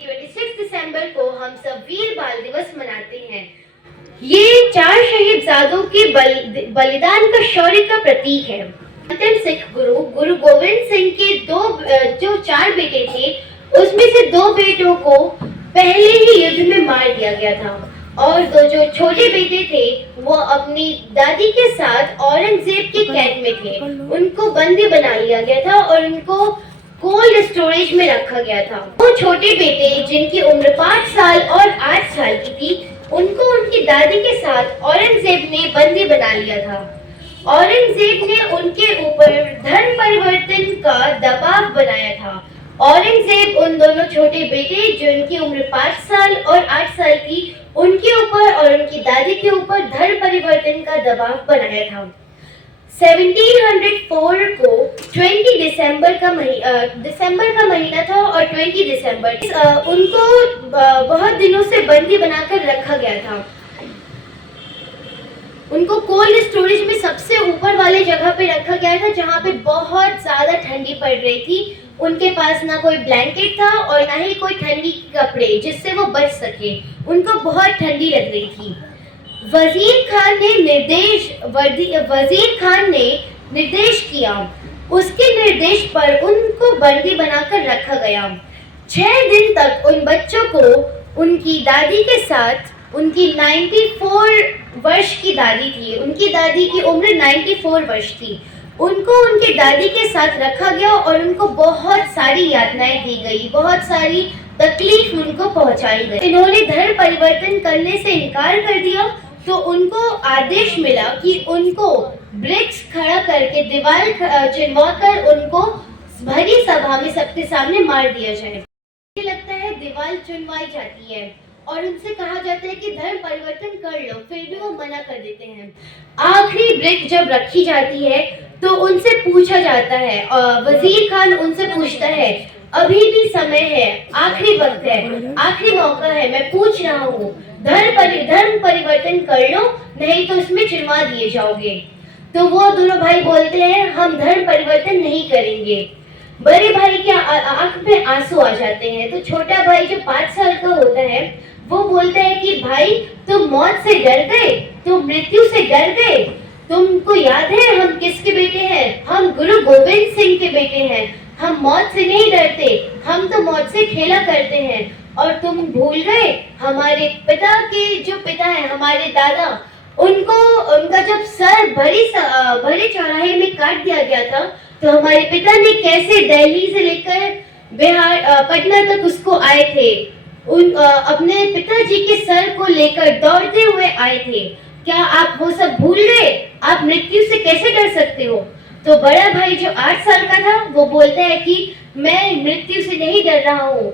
26 दिसंबर को हम सब वीर बाल दिवस मनाते हैं। ये चार शहीदजादों के बलिदान का शौर्य का प्रतीक है। अंतिम सिख गुरु गोविंद सिंह के जो चार बेटे थे, उसमें से दो बेटों को पहले ही युद्ध में मार दिया गया था और दो जो छोटे बेटे थे वो अपनी दादी के साथ औरंगजेब के कैद में थे। उनको बंदी बना लिया गया था और उनको कोल्ड स्टोरेज में रखा गया था। वो छोटे बेटे जिनकी उम्र 5 साल और 8 साल की थी, उनको उनकी दादी के साथ औरंगजेब ने बंदी बना लिया था। औरंगजेब ने उनके ऊपर धर्म परिवर्तन का दबाव बनाया था। औरंगजेब उन दोनों छोटे बेटे जिनकी उम्र 5 साल और 8 साल थी, उनके ऊपर और उनकी दादी के ऊपर धर्म परिवर्तन का दबाव बनाया था। 1704 को 20 दिसंबर का महीना था और 20 दिसंबर उनको बहुत दिनों से बंदी बनाकर रखा गया था। उनको कोल्ड स्टोरेज में सबसे ऊपर वाले जगह पे रखा गया था, जहाँ पे बहुत ज्यादा ठंडी पड़ रही थी। उनके पास ना कोई ब्लैंकेट था और ना ही कोई ठंडी कपड़े जिससे वो बच सके। उनको बहुत ठंडी लग रही थी। वजीर खान ने निर्देश किया। उसके निर्देश पर उनको बंदी बनाकर रखा गया। 6 दिन तक उन बच्चों को उनकी दादी के साथ, उनकी 94 वर्ष की दादी थी, उनकी दादी की उम्र 94 वर्ष थी, उनको उनकी दादी के साथ रखा गया और उनको बहुत सारी यातनाएं दी गई, बहुत सारी तकलीफ उनको पहुंचाई गई। इन्होंने धर्म परिवर्तन करने से इनकार कर दिया तो उनको आदेश मिला कि उनको ब्रिक्स खड़ा करके दीवार चिनवाकर उनको भरी सभा में सबके सामने मार दिया जाए। मुझे लगता है दीवार चुनवाई जाती है और उनसे कहा जाता है कि धर्म परिवर्तन कर लो, फिर भी वो मना कर देते हैं। आखिरी ब्रिक जब रखी जाती है तो उनसे पूछा जाता है, वजीर खान उनसे पूछता है, अभी भी समय है, आखिरी वक्त है, आखिरी मौका है, मैं पूछ रहा हूँ, धर्म परिवर्तन कर लो, नहीं तो इसमें चिनवा दिए जाओगे। तो वो दोनों भाई बोलते हैं, हम धर्म परिवर्तन नहीं करेंगे। बड़े भाई के आंख में आंसू आ जाते हैं। तो छोटा भाई जो 5 साल का होता है वो बोलता है कि भाई तुम मौत से डर गए, तुम मृत्यु से डर गए, तुमको याद है हम किसके बेटे हैं? हम गुरु गोविंद सिंह के बेटे हैं। हम मौत से नहीं डरते, हम तो मौत से खेला करते हैं। और तुम भूल गए हमारे पिता के जो पिता है, हमारे दादा, उनका जब सर भरे चौराहे में काट दिया गया था तो हमारे पिता ने कैसे दिल्ली से लेकर पटना तक उसको आए थे। अपने पिताजी के सर को लेकर दौड़ते हुए आए थे। क्या आप वो सब भूल गए? आप मृत्यु से कैसे डर सकते हो? तो बड़ा भाई जो 8 साल का था वो बोलता है कि मैं मृत्यु से नहीं डर रहा हूँ,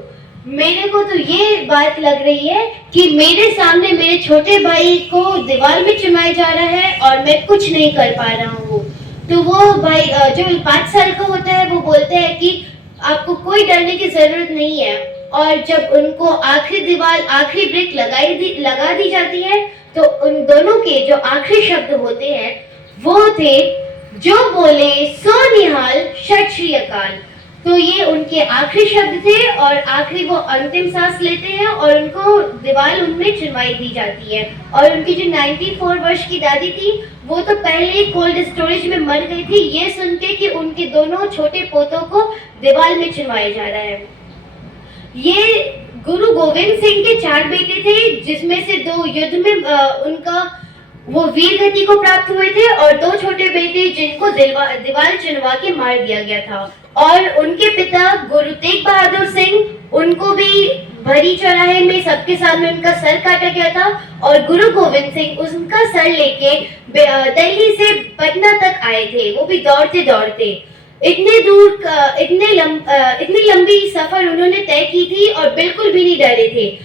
मेरे को तो ये बात लग रही है कि मेरे सामने मेरे छोटे भाई को दीवार में चिमाया जा रहा है और मैं कुछ नहीं कर पा रहा हूँ। तो वो भाई जो 5 साल का होता है वो बोलते हैं कि आपको कोई डरने की जरूरत नहीं है। और जब उनको आखिरी ब्रेक लगा दी जाती है तो उन दोनों के जो आखिरी शब्द होते हैं वो थे, जो बोले सो निहाल, सत श्री अकाल। तो ये उनके आखिरी शब्द थे और आखिरी वो अंतिम सांस लेते हैं और उनको दीवार उनमें चिनवाई दी जाती है। और उनकी जो 94 वर्ष की दादी थी वो तो पहले ही कोल्ड स्टोरेज में मर गई थी, ये सुन के कि उनके दोनों छोटे पोतों को दीवार में चिनवाया जा रहा है। ये गुरु गोविंद सिंह के 4 बेटे थे, जिसमें से 2 युद्ध में उनका वो वीर गति को प्राप्त हुए थे और 2 छोटे बेटे जिनको दीवार चिनवा के मार दिया गया था। और उनके पिता गुरु तेग बहादुर सिंह, उनको भी भरी चौराहे में सबके सामने उनका सर काटा गया था। और गुरु गोविंद सिंह उनका सर लेके दिल्ली से पटना तक आए थे, वो भी दौड़ते दौड़ते। इतनी लंबी सफर उन्होंने तय की थी और बिल्कुल भी नहीं डरे थे।